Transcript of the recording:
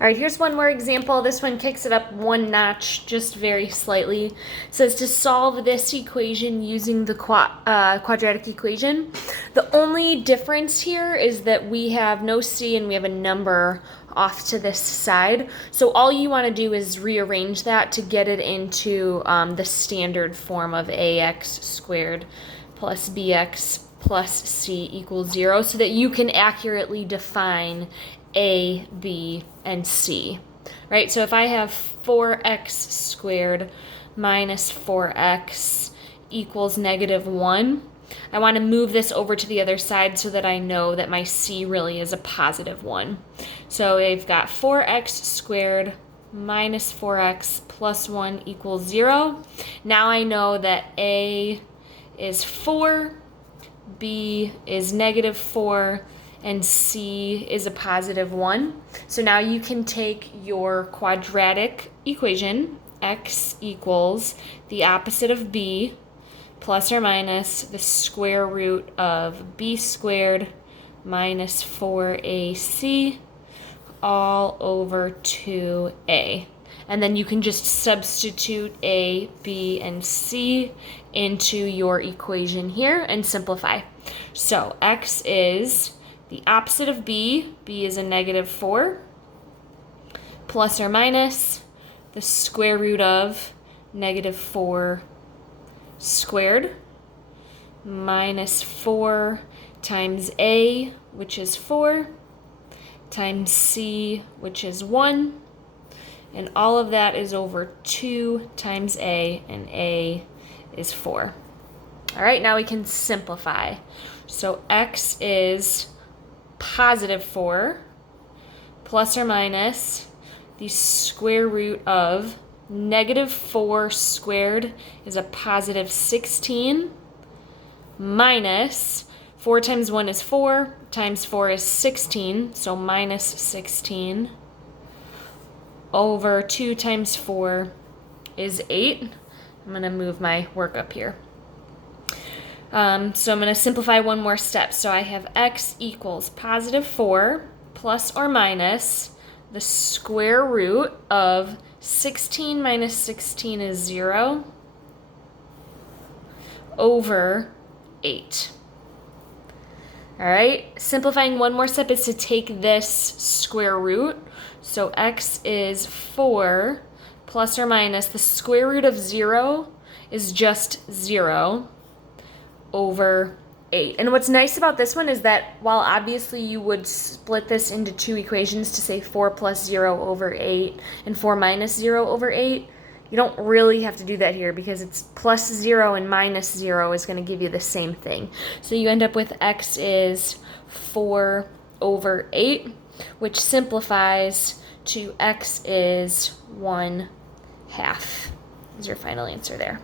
All right, here's one more example. This one kicks it up one notch, just very slightly. It says to solve this equation using the quadratic equation. The only difference here is that we have no c and we have a number off to this side. So all you want to do is rearrange that to get it into the standard form of ax squared plus bx plus c equals 0 so that you can accurately define a, b, and c, right? So if I have 4x squared minus 4x equals -1, I want to move this over to the other side so that I know that my c really is a positive 1. So I've got 4x squared minus 4x plus 1 equals 0. Now I know that a is 4, b is -4, and c is a positive 1. So now you can take your quadratic equation, x equals the opposite of b plus or minus the square root of b squared minus 4ac all over 2a. And then you can just substitute a, b, and c into your equation here and simplify. So x is the opposite of b is a -4, plus or minus the square root of -4 squared minus 4 times a, which is 4, times c, which is 1, and all of that is over 2 times a, and a is 4. All right, now we can simplify. So x is positive 4 plus or minus the square root of -4 squared is a positive 16 minus 4 times 1 is 4 times 4 is 16, so minus 16 over 2 times 4 is 8. I'm going to move my work up here. So I'm going to simplify one more step. So I have x equals positive 4 plus or minus the square root of 16 minus 16 is 0 over 8. All right, simplifying one more step is to take this square root. So x is 4 plus or minus the square root of 0 is just 0 over 8. And what's nice about this one is that while obviously you would split this into two equations to say 4 plus 0 over 8 and 4 minus 0 over 8, you don't really have to do that here because it's plus 0 and minus 0 is going to give you the same thing. So you end up with x is 4 over 8, which simplifies to x is 1/2 is your final answer there.